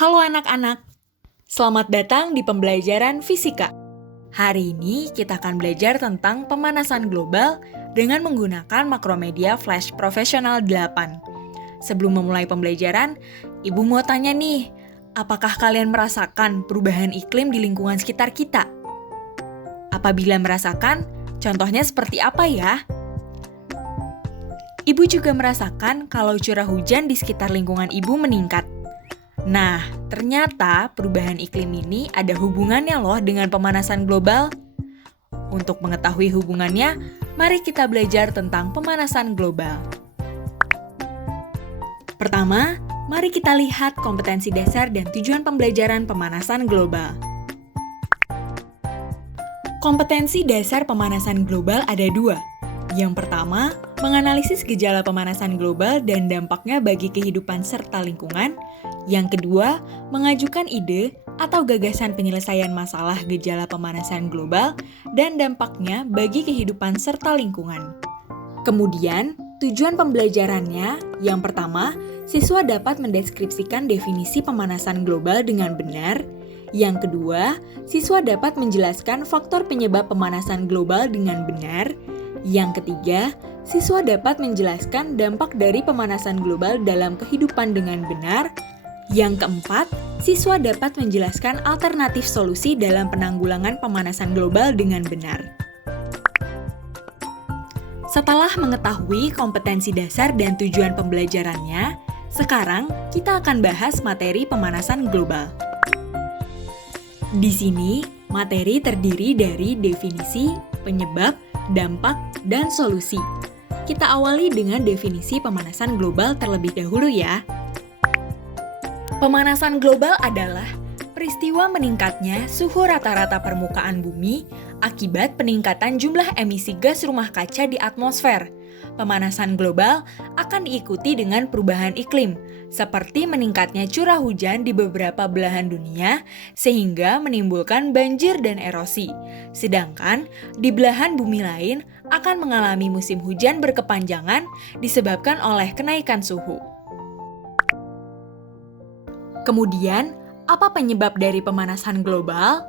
Halo anak-anak, selamat datang di pembelajaran fisika. Hari ini kita akan belajar tentang pemanasan global dengan menggunakan makromedia flash profesional 8. Sebelum memulai pembelajaran, Ibu mau tanya nih, apakah kalian merasakan perubahan iklim di lingkungan sekitar kita? Apabila merasakan, contohnya seperti apa ya? Ibu juga merasakan kalau curah hujan di sekitar lingkungan Ibu meningkat. Nah, ternyata perubahan iklim ini ada hubungannya loh dengan pemanasan global. Untuk mengetahui hubungannya, mari kita belajar tentang pemanasan global. Pertama, mari kita lihat kompetensi dasar dan tujuan pembelajaran pemanasan global. Kompetensi dasar pemanasan global ada dua. Yang pertama, menganalisis gejala pemanasan global dan dampaknya bagi kehidupan serta lingkungan. Yang kedua, mengajukan ide atau gagasan penyelesaian masalah gejala pemanasan global dan dampaknya bagi kehidupan serta lingkungan. Kemudian, tujuan pembelajarannya, yang pertama, siswa dapat mendeskripsikan definisi pemanasan global dengan benar. Yang kedua, siswa dapat menjelaskan faktor penyebab pemanasan global dengan benar. Yang ketiga, siswa dapat menjelaskan dampak dari pemanasan global dalam kehidupan dengan benar. Yang keempat, siswa dapat menjelaskan alternatif solusi dalam penanggulangan pemanasan global dengan benar. Setelah mengetahui kompetensi dasar dan tujuan pembelajarannya, sekarang kita akan bahas materi pemanasan global. Di sini, materi terdiri dari definisi, penyebab, dampak, dan solusi. Kita awali dengan definisi pemanasan global terlebih dahulu ya. Pemanasan global adalah peristiwa meningkatnya suhu rata-rata permukaan bumi akibat peningkatan jumlah emisi gas rumah kaca di atmosfer. Pemanasan global akan diikuti dengan perubahan iklim, seperti meningkatnya curah hujan di beberapa belahan dunia sehingga menimbulkan banjir dan erosi. Sedangkan di belahan bumi lain akan mengalami musim hujan berkepanjangan disebabkan oleh kenaikan suhu. Kemudian, apa penyebab dari pemanasan global?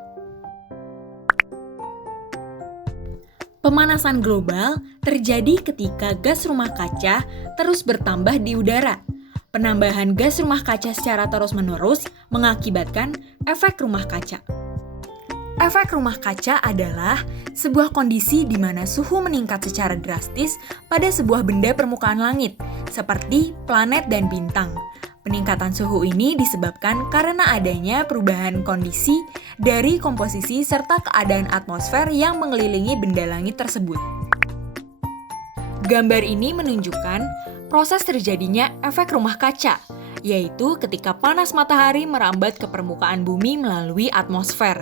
Pemanasan global terjadi ketika gas rumah kaca terus bertambah di udara. Penambahan gas rumah kaca secara terus-menerus mengakibatkan efek rumah kaca. Efek rumah kaca adalah sebuah kondisi di mana suhu meningkat secara drastis pada sebuah benda permukaan langit, seperti planet dan bintang. Peningkatan suhu ini disebabkan karena adanya perubahan kondisi dari komposisi serta keadaan atmosfer yang mengelilingi benda langit tersebut. Gambar ini menunjukkan proses terjadinya efek rumah kaca, yaitu ketika panas matahari merambat ke permukaan bumi melalui atmosfer.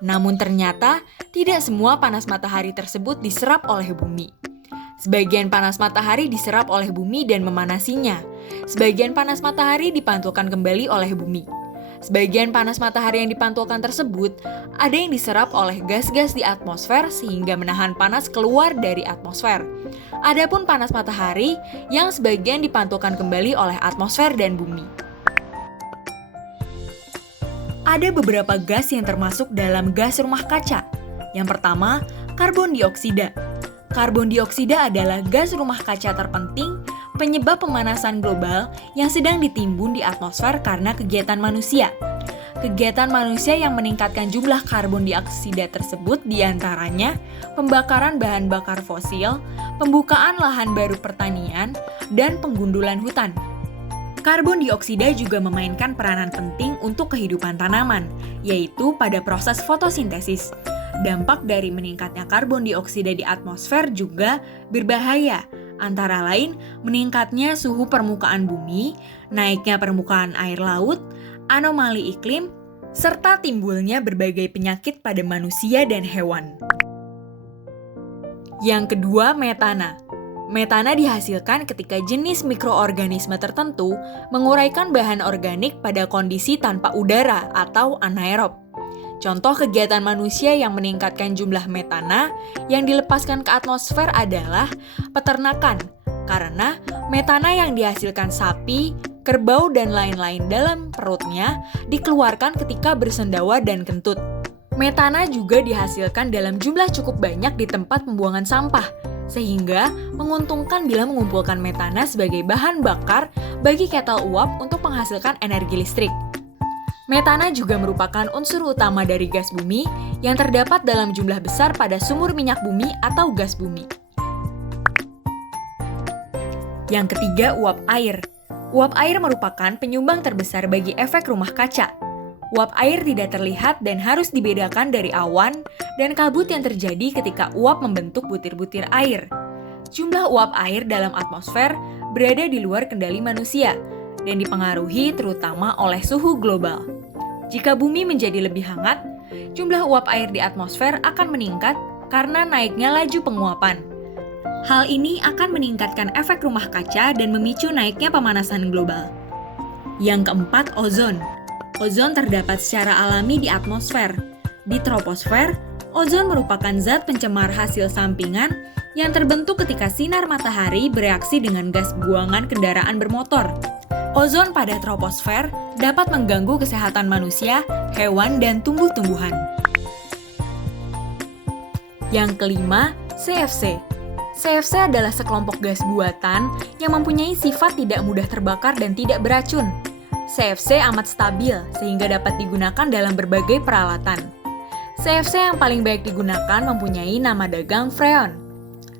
Namun ternyata tidak semua panas matahari tersebut diserap oleh bumi. Sebagian panas matahari diserap oleh bumi dan memanasinya. Sebagian panas matahari dipantulkan kembali oleh bumi. Sebagian panas matahari yang dipantulkan tersebut ada yang diserap oleh gas-gas di atmosfer sehingga menahan panas keluar dari atmosfer. Adapun panas matahari yang sebagian dipantulkan kembali oleh atmosfer dan bumi. Ada beberapa gas yang termasuk dalam gas rumah kaca. Yang pertama, karbon dioksida. Karbon dioksida adalah gas rumah kaca terpenting penyebab pemanasan global yang sedang ditimbun di atmosfer karena kegiatan manusia. Kegiatan manusia yang meningkatkan jumlah karbon dioksida tersebut diantaranya pembakaran bahan bakar fosil, pembukaan lahan baru pertanian, dan penggundulan hutan. Karbon dioksida juga memainkan peranan penting untuk kehidupan tanaman, yaitu pada proses fotosintesis. Dampak dari meningkatnya karbon dioksida di atmosfer juga berbahaya, antara lain meningkatnya suhu permukaan bumi, naiknya permukaan air laut, anomali iklim, serta timbulnya berbagai penyakit pada manusia dan hewan. Yang kedua, metana. Metana dihasilkan ketika jenis mikroorganisme tertentu menguraikan bahan organik pada kondisi tanpa udara atau anaerob. Contoh kegiatan manusia yang meningkatkan jumlah metana yang dilepaskan ke atmosfer adalah peternakan, karena metana yang dihasilkan sapi, kerbau, dan lain-lain dalam perutnya dikeluarkan ketika bersendawa dan kentut. Metana juga dihasilkan dalam jumlah cukup banyak di tempat pembuangan sampah, sehingga menguntungkan bila mengumpulkan metana sebagai bahan bakar bagi ketel uap untuk menghasilkan energi listrik. Metana juga merupakan unsur utama dari gas bumi yang terdapat dalam jumlah besar pada sumur minyak bumi atau gas bumi. Yang ketiga, uap air. Uap air merupakan penyumbang terbesar bagi efek rumah kaca. Uap air tidak terlihat dan harus dibedakan dari awan dan kabut yang terjadi ketika uap membentuk butir-butir air. Jumlah uap air dalam atmosfer berada di luar kendali manusia dan dipengaruhi terutama oleh suhu global. Jika bumi menjadi lebih hangat, jumlah uap air di atmosfer akan meningkat karena naiknya laju penguapan. Hal ini akan meningkatkan efek rumah kaca dan memicu naiknya pemanasan global. Yang keempat, ozon. Ozon terdapat secara alami di atmosfer. Di troposfer, ozon merupakan zat pencemar hasil sampingan yang terbentuk ketika sinar matahari bereaksi dengan gas buangan kendaraan bermotor. Ozon pada troposfer dapat mengganggu kesehatan manusia, hewan, dan tumbuh-tumbuhan. Yang kelima, CFC. CFC adalah sekelompok gas buatan yang mempunyai sifat tidak mudah terbakar dan tidak beracun. CFC amat stabil sehingga dapat digunakan dalam berbagai peralatan. CFC yang paling baik digunakan mempunyai nama dagang freon.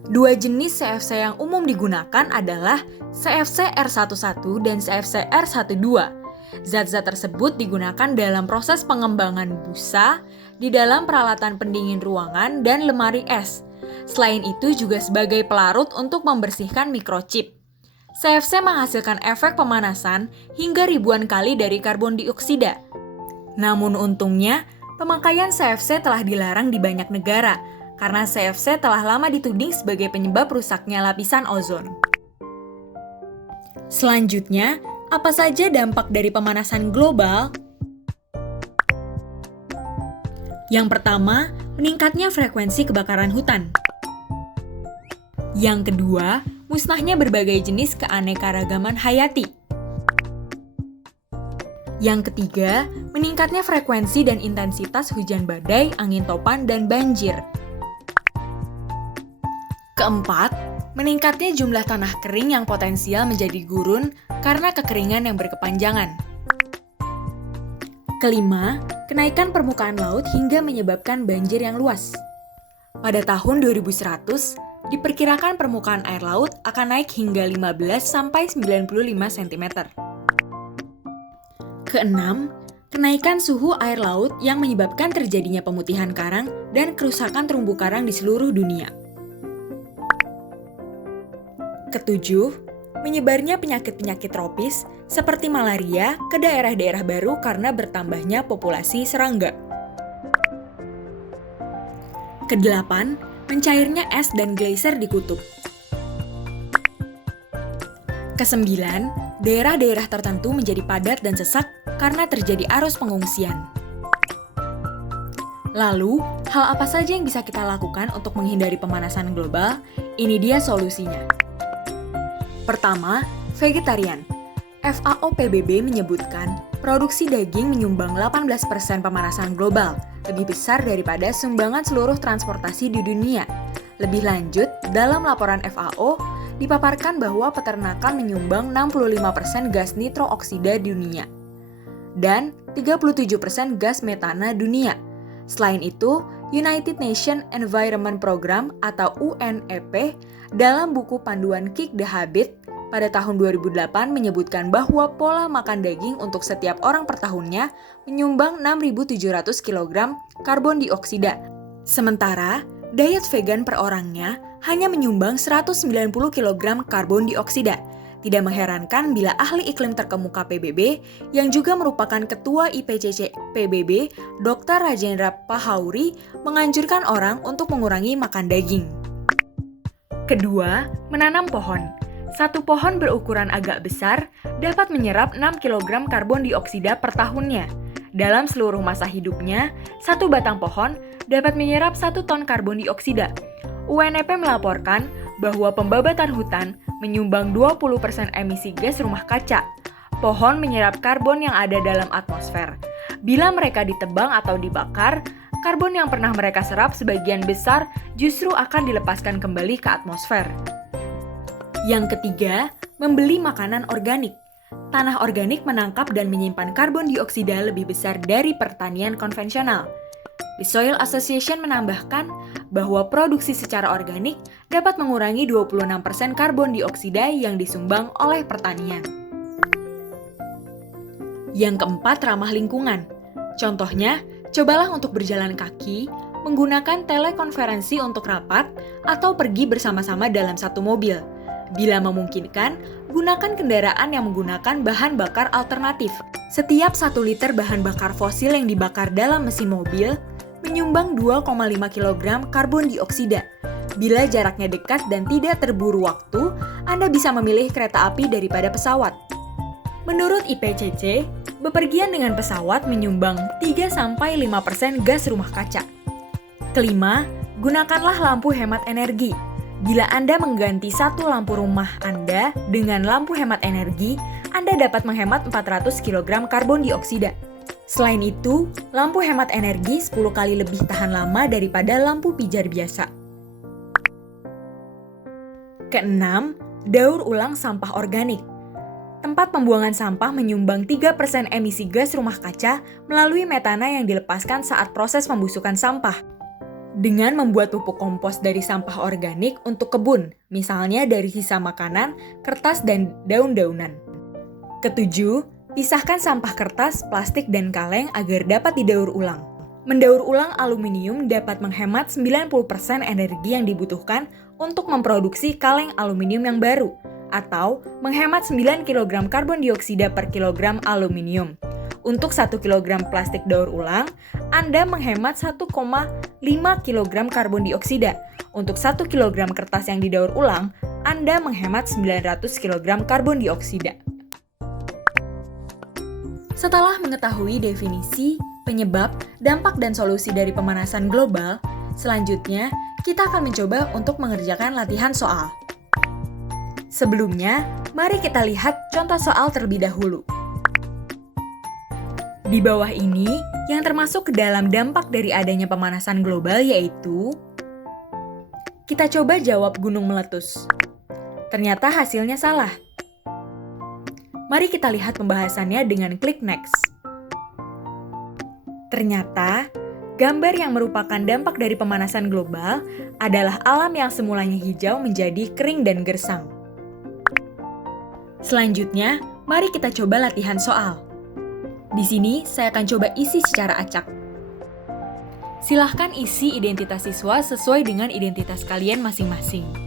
Dua jenis CFC yang umum digunakan adalah CFC R11 dan CFC R12. Zat-zat tersebut digunakan dalam proses pengembangan busa di dalam peralatan pendingin ruangan dan lemari es. Selain itu juga sebagai pelarut untuk membersihkan mikrochip. CFC menghasilkan efek pemanasan hingga ribuan kali dari karbon dioksida. Namun untungnya, pemakaian CFC telah dilarang di banyak negara, karena CFC telah lama dituding sebagai penyebab rusaknya lapisan ozon. Selanjutnya, apa saja dampak dari pemanasan global? Yang pertama, meningkatnya frekuensi kebakaran hutan. Yang kedua, musnahnya berbagai jenis keanekaragaman hayati. Yang ketiga, meningkatnya frekuensi dan intensitas hujan badai, angin topan, dan banjir. Keempat, meningkatnya jumlah tanah kering yang potensial menjadi gurun karena kekeringan yang berkepanjangan. Kelima, kenaikan permukaan laut hingga menyebabkan banjir yang luas. Pada tahun 2100, diperkirakan permukaan air laut akan naik hingga 15-95 cm. Keenam, kenaikan suhu air laut yang menyebabkan terjadinya pemutihan karang dan kerusakan terumbu karang di seluruh dunia. Ketujuh, menyebarnya penyakit-penyakit tropis seperti malaria ke daerah-daerah baru karena bertambahnya populasi serangga. Kedelapan, mencairnya es dan geyser di kutub. Kesembilan, daerah-daerah tertentu menjadi padat dan sesak karena terjadi arus pengungsian. Lalu, hal apa saja yang bisa kita lakukan untuk menghindari pemanasan global? Ini dia solusinya. Pertama, vegetarian. FAO PBB menyebutkan produksi daging menyumbang 18% pemanasan global, lebih besar daripada sumbangan seluruh transportasi di dunia. Lebih lanjut, dalam laporan FAO, dipaparkan bahwa peternakan menyumbang 65% gas nitrooksida dunia dan 37% gas metana dunia. Selain itu, United Nations Environment Program atau UNEP dalam buku panduan Kick the Habit pada tahun 2008 menyebutkan bahwa pola makan daging untuk setiap orang per tahunnya menyumbang 6.700 kg karbon dioksida. Sementara, diet vegan per orangnya hanya menyumbang 190 kg karbon dioksida. Tidak mengherankan bila ahli iklim terkemuka PBB yang juga merupakan ketua IPCC PBB, Dr. Rajendra Pachauri, menganjurkan orang untuk mengurangi makan daging. Kedua, menanam pohon. Satu pohon berukuran agak besar dapat menyerap 6 kg karbon dioksida per tahunnya. Dalam seluruh masa hidupnya, satu batang pohon dapat menyerap 1 ton karbon dioksida. UNEP melaporkan bahwa pembabatan hutan menyumbang 20% emisi gas rumah kaca. Pohon menyerap karbon yang ada dalam atmosfer. Bila mereka ditebang atau dibakar, karbon yang pernah mereka serap sebagian besar justru akan dilepaskan kembali ke atmosfer. Yang ketiga, membeli makanan organik. Tanah organik menangkap dan menyimpan karbon dioksida lebih besar dari pertanian konvensional. The Soil Association menambahkan bahwa produksi secara organik dapat mengurangi 26% karbon dioksida yang disumbang oleh pertanian. Yang keempat, ramah lingkungan. Contohnya, cobalah untuk berjalan kaki, menggunakan telekonferensi untuk rapat, atau pergi bersama-sama dalam satu mobil. Bila memungkinkan, gunakan kendaraan yang menggunakan bahan bakar alternatif. Setiap 1 liter bahan bakar fosil yang dibakar dalam mesin mobil menyumbang 2,5 kg karbon dioksida. Bila jaraknya dekat dan tidak terburu waktu, Anda bisa memilih kereta api daripada pesawat. Menurut IPCC, bepergian dengan pesawat menyumbang 3-5% gas rumah kaca. Kelima, gunakanlah lampu hemat energi. Bila Anda mengganti satu lampu rumah Anda dengan lampu hemat energi, Anda dapat menghemat 400 kg karbon dioksida. Selain itu, lampu hemat energi 10 kali lebih tahan lama daripada lampu pijar biasa. Keenam, daur ulang sampah organik. Tempat pembuangan sampah menyumbang 3% emisi gas rumah kaca melalui metana yang dilepaskan saat proses pembusukan sampah. Dengan membuat pupuk kompos dari sampah organik untuk kebun, misalnya dari sisa makanan, kertas, dan daun-daunan. Ketujuh, pisahkan sampah kertas, plastik, dan kaleng agar dapat didaur ulang. Mendaur ulang aluminium dapat menghemat 90% energi yang dibutuhkan untuk memproduksi kaleng aluminium yang baru, atau menghemat 9 kg karbon dioksida per kilogram aluminium. Untuk 1 kg plastik daur ulang, Anda menghemat 1,5 kg karbon dioksida. Untuk 1 kg kertas yang didaur ulang, Anda menghemat 900 kg karbon dioksida. Setelah mengetahui definisi, penyebab, dampak, dan solusi dari pemanasan global, selanjutnya kita akan mencoba untuk mengerjakan latihan soal. Sebelumnya, mari kita lihat contoh soal terlebih dahulu. Di bawah ini, yang termasuk ke dalam dampak dari adanya pemanasan global yaitu kita coba jawab gunung meletus. Ternyata hasilnya salah. Mari kita lihat pembahasannya dengan klik next. Ternyata, gambar yang merupakan dampak dari pemanasan global adalah alam yang semulanya hijau menjadi kering dan gersang. Selanjutnya, mari kita coba latihan soal. Di sini, saya akan coba isi secara acak. Silahkan isi identitas siswa sesuai dengan identitas kalian masing-masing.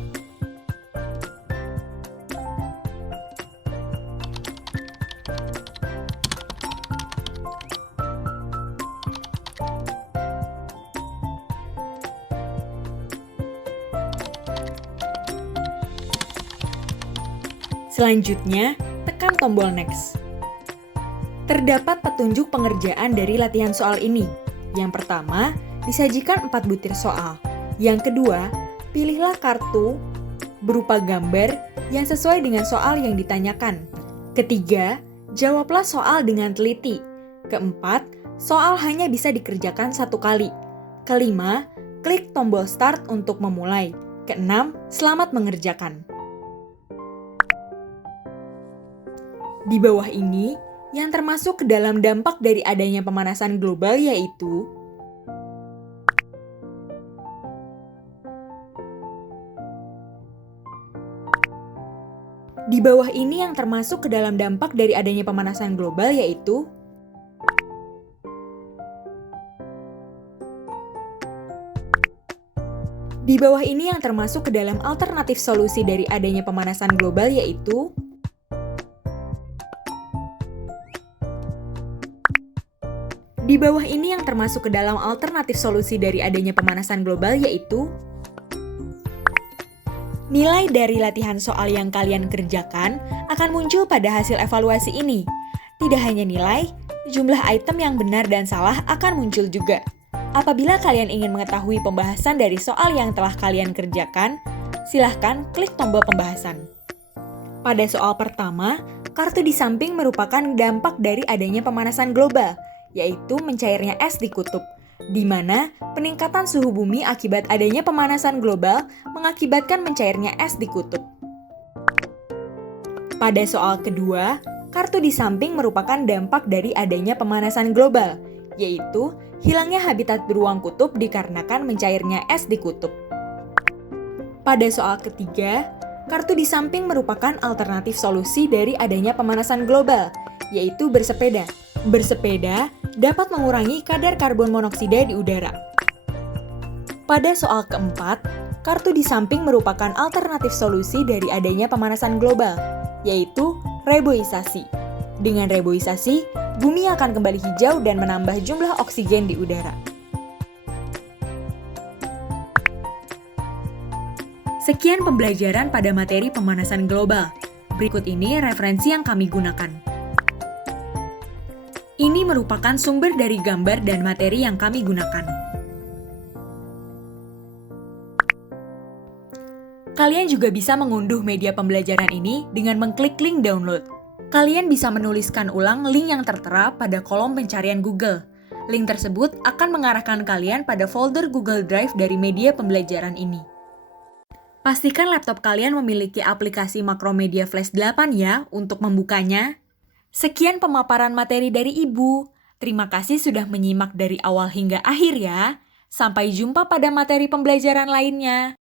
Selanjutnya, tekan tombol next. Terdapat petunjuk pengerjaan dari latihan soal ini. Yang pertama, disajikan 4 butir soal. Yang kedua, pilihlah kartu berupa gambar yang sesuai dengan soal yang ditanyakan. Ketiga, jawablah soal dengan teliti. Keempat, soal hanya bisa dikerjakan 1 kali. Kelima, klik tombol start untuk memulai. Keenam, selamat mengerjakan. Di bawah ini, yang termasuk ke dalam dampak dari adanya pemanasan global yaitu Di bawah ini yang termasuk ke dalam dampak dari adanya pemanasan global yaitu Di bawah ini yang termasuk ke dalam alternatif solusi dari adanya pemanasan global yaitu Di bawah ini yang termasuk ke dalam alternatif solusi dari adanya pemanasan global yaitu nilai dari latihan soal yang kalian kerjakan akan muncul pada hasil evaluasi ini. Tidak hanya nilai, jumlah item yang benar dan salah akan muncul juga. Apabila kalian ingin mengetahui pembahasan dari soal yang telah kalian kerjakan, silahkan klik tombol pembahasan. Pada soal pertama, kartu di samping merupakan dampak dari adanya pemanasan global, yaitu mencairnya es di kutub, di mana peningkatan suhu bumi akibat adanya pemanasan global mengakibatkan mencairnya es di kutub. Pada soal kedua, kartu di samping merupakan dampak dari adanya pemanasan global, yaitu hilangnya habitat beruang kutub dikarenakan mencairnya es di kutub. Pada soal ketiga, kartu di samping merupakan alternatif solusi dari adanya pemanasan global, yaitu bersepeda. Bersepeda dapat mengurangi kadar karbon monoksida di udara. Pada soal keempat, kartu di samping merupakan alternatif solusi dari adanya pemanasan global, yaitu reboisasi. Dengan reboisasi, bumi akan kembali hijau dan menambah jumlah oksigen di udara. Sekian pembelajaran pada materi pemanasan global. Berikut ini referensi yang kami gunakan. Ini merupakan sumber dari gambar dan materi yang kami gunakan. Kalian juga bisa mengunduh media pembelajaran ini dengan mengklik link download. Kalian bisa menuliskan ulang link yang tertera pada kolom pencarian Google. Link tersebut akan mengarahkan kalian pada folder Google Drive dari media pembelajaran ini. Pastikan laptop kalian memiliki aplikasi Macromedia Flash 8 ya untuk membukanya. Sekian pemaparan materi dari Ibu. Terima kasih sudah menyimak dari awal hingga akhir ya. Sampai jumpa pada materi pembelajaran lainnya.